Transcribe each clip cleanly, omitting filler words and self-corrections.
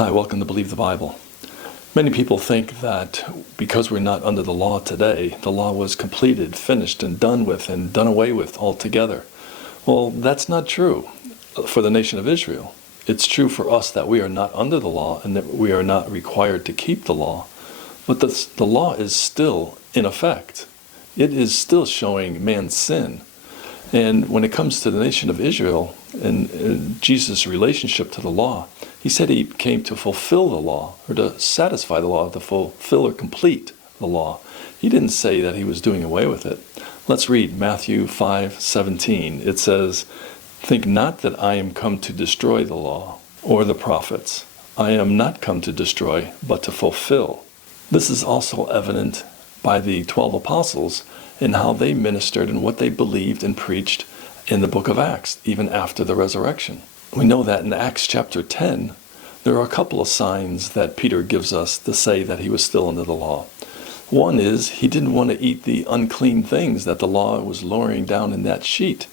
Hi, welcome to Believe the Bible. Many people think that because we're not under the law today, the law was completed, finished, and done with, and done away with altogether. Well, that's not true for the nation of Israel. It's true for us that we are not under the law and that we are not required to keep the law. But the law is still in effect. It is still showing man's sin. And when it comes to the nation of Israel and Jesus' relationship to the law, he said he came to fulfill the law, or to satisfy the law, to fulfill or complete the law. He didn't say that he was doing away with it. Let's read Matthew 5:17. It says, "Think not that I am come to destroy the law or the prophets. I am not come to destroy, but to fulfill." This is also evident by the 12 apostles in how they ministered and what they believed and preached in the book of Acts, even after the resurrection. We know that in Acts chapter 10, there are a couple of signs that Peter gives us to say that he was still under the law. One is he didn't want to eat the unclean things that the law was lowering down in that sheet.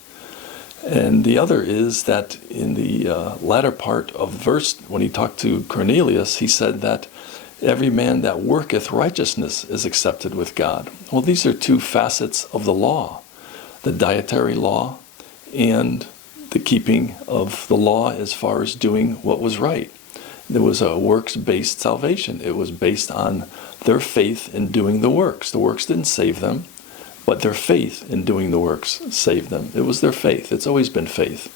And the other is that in the latter part of the verse, when he talked to Cornelius, he said that every man that worketh righteousness is accepted with God. Well, these are two facets of the law, the dietary law and the keeping of the law as far as doing what was right. There was a works-based salvation. It was based on their faith in doing the works. The works didn't save them, but their faith in doing the works saved them. It was their faith. It's always been faith.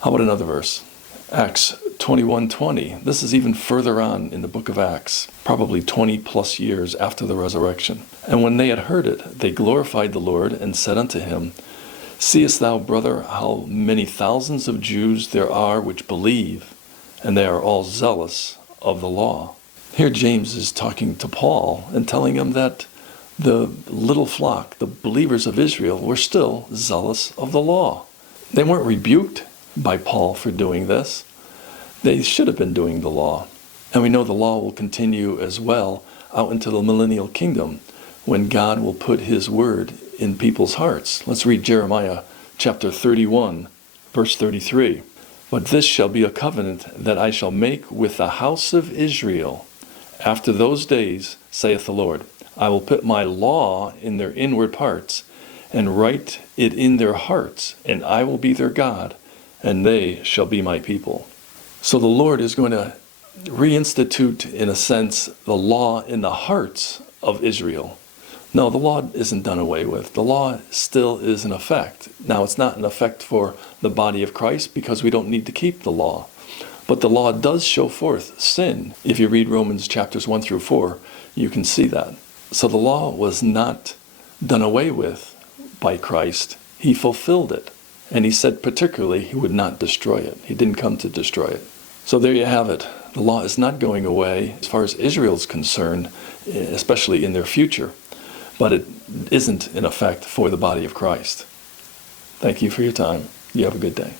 How about another verse? Acts 21:20. This is even further on in the book of Acts, probably 20 plus years after the resurrection. "And when they had heard it, they glorified the Lord and said unto him, Seest thou, brother, how many thousands of Jews there are which believe, and they are all zealous of the law?" Here James is talking to Paul and telling him that the little flock, the believers of Israel, were still zealous of the law. They weren't rebuked by Paul for doing this. They should have been doing the law. And we know the law will continue as well out into the millennial kingdom, when God will put his word in people's hearts. Let's read Jeremiah chapter 31, verse 33. "But this shall be a covenant that I shall make with the house of Israel. After those days, saith the Lord, I will put my law in their inward parts, and write it in their hearts, and I will be their God, and they shall be my people." So the Lord is going to reinstitute, in a sense, the law in the hearts of Israel. No, the law isn't done away with. The law still is in effect. Now, it's not in effect for the body of Christ because we don't need to keep the law. But the law does show forth sin. If you read Romans chapters 1 through 4, you can see that. So the law was not done away with by Christ. He fulfilled it. And he said particularly he would not destroy it. He didn't come to destroy it. So there you have it. The law is not going away as far as Israel is concerned, especially in their future. But it isn't in effect for the body of Christ. Thank you for your time. You have a good day.